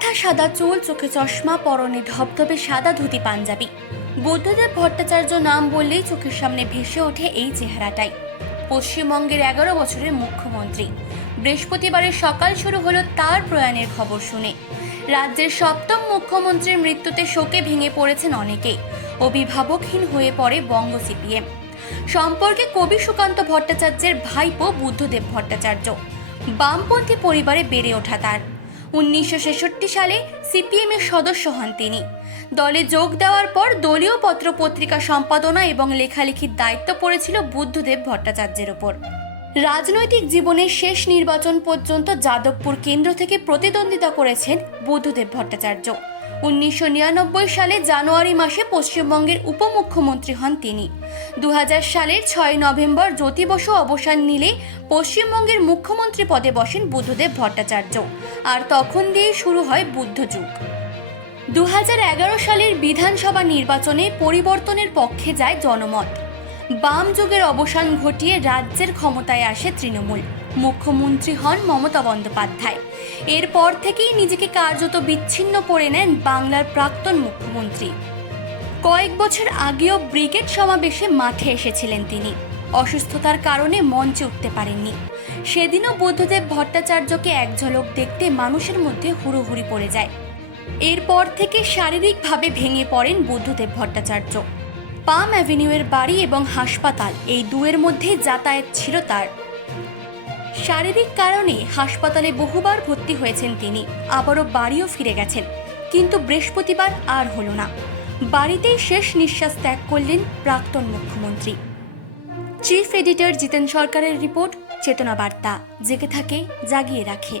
মাথা সাদা, চুল, চোখে চশমা, পরনে ধবধবে সাদা ধুতি, পাঞ্জাবি। বুদ্ধদেব ভট্টাচার্য নাম বললেই চোখের সামনে ভেসে ওঠে এই চেহারাটাই। পশ্চিমবঙ্গের এগারো বছরের মুখ্যমন্ত্রী। বৃহস্পতিবারের সকাল শুরু হলো তার প্রয়াণের খবর শুনে। রাজ্যের সপ্তম মুখ্যমন্ত্রীর মৃত্যুতে শোকে ভেঙে পড়েছেন অনেকেই। অভিভাবকহীন হয়ে পড়ে বঙ্গ সিপিএম। সম্পর্কে কবি সুকান্ত ভট্টাচার্যের ভাইপো বুদ্ধদেব ভট্টাচার্য। বামপন্থী পরিবারে বেড়ে ওঠা তার। উনিশশো ছেষট্টি সালে সিপিএমের সদস্য হন তিনি। দলে যোগ দেওয়ার পর দলীয় পত্র পত্রিকা সম্পাদনা এবং লেখালেখির দায়িত্ব পড়েছিল বুদ্ধদেব ভট্টাচার্যের ওপর। রাজনৈতিক জীবনের শেষ নির্বাচন পর্যন্ত যাদবপুর কেন্দ্র থেকে প্রতিদ্বন্দ্বিতা করেছেন বুদ্ধদেব ভট্টাচার্য। উনিশশো নিরানব্বই সালে জানুয়ারি মাসে পশ্চিমবঙ্গের উপমুখ্যমন্ত্রী হন তিনি। দু হাজার সালের ছয় নভেম্বর জ্যোতি বসু অবসান নিলে পশ্চিমবঙ্গের মুখ্যমন্ত্রী পদে বসেন বুদ্ধদেব ভট্টাচার্য। আর তখন দিয়েই শুরু হয় বুদ্ধযুগ দু হাজার এগারো সালের বিধানসভা নির্বাচনে পরিবর্তনের পক্ষে যায় জনমত। বাম যুগের অবসান ঘটিয়ে রাজ্যের ক্ষমতায় আসে তৃণমূল। মুখ্যমন্ত্রী হন মমতা বন্দ্যোপাধ্যায়। এরপর থেকেই নিজেকে কার্যত বিচ্ছিন্ন করে নেন বাংলার প্রাক্তন মুখ্যমন্ত্রী। কয়েক বছর আগেও ব্রিগেড সমাবেশে মাঠে এসেছিলেন তিনি। অসুস্থতার কারণে মঞ্চে উঠতে পারেননি। সেদিনও বুদ্ধদেব ভট্টাচার্যকে এক ঝলক দেখতে মানুষের মধ্যে হুড়োহুড়ি পড়ে যায়। এরপর থেকে শারীরিকভাবে ভেঙে পড়েন বুদ্ধদেব ভট্টাচার্য। পাম অ্যাভিনিউয়ের বাড়ি এবং হাসপাতাল, এই দুয়ের মধ্যে যাতায়াত ছিল তার। শারীরিক কারণে হাসপাতালে বহুবার ভর্তি হয়েছেন তিনি, আবারও বাড়িও ফিরে গেছেন। কিন্তু বৃহস্পতিবার আর হলো না। বাড়িতেই শেষ নিঃশ্বাস ত্যাগ করলেন প্রাক্তন মুখ্যমন্ত্রী। চিফ এডিটর জিতেন সরকারের রিপোর্ট, চেতনা বার্তা, জেগে থাকে, জাগিয়ে রাখে।